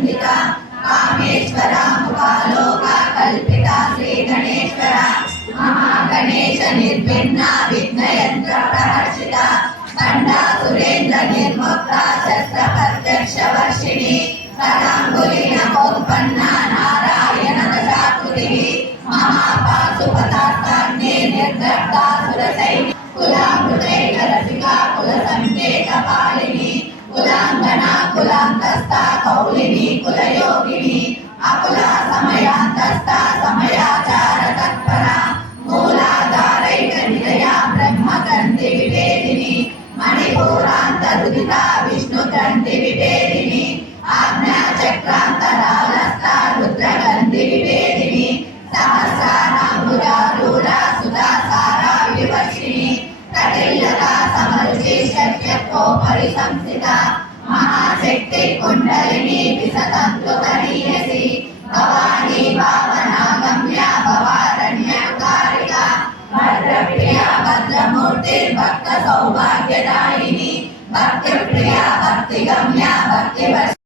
वन्दिता कामेश्वर मुखालोका कल्पिता श्री गणेश्वर महागणेश निर्विघ्न विघ्नयंत्र प्रहर्षिता खंडा सुरेंद्र निर्मुक्ता शस्त्र प्रत्यक्ष वर्षिणी करांगुली नमोत्पन्ना नारायण दशाकृति महापाशुपतास्ताग्ने निर्दग्धा सुरसैनि कुलामृतैक रसिका कुलसंकेत पालिनी कुलांगना कुलांतस्था कौलिनी कुलयोगिनी अकुला समयांतस्था समयाचार तत्परा मूलाधारैक निलया ब्रह्मग्रंथि विभेदिनी मणिपूरांतरुदिता विष्णुग्रंथि विभेदिनी आज्ञा चक्रांतरालस्था रुद्रग्रंथि विभेदिनी सहस्रानाम्बुजारूढा सुधासारा विवर्षिणी कटिल्लता समरुचि शक्यत्वोपरि संस्थिता महाशक्ति कुंडलिनी विसतंतुतनीयसी भवानी भावना गम्या भवारण्यकारिका भद्रप्रिया भद्रमूर्ति भक्त सौभाग्यदायिनी भक्तिप्रिया भक्तिगम्या भक्तिवर्ष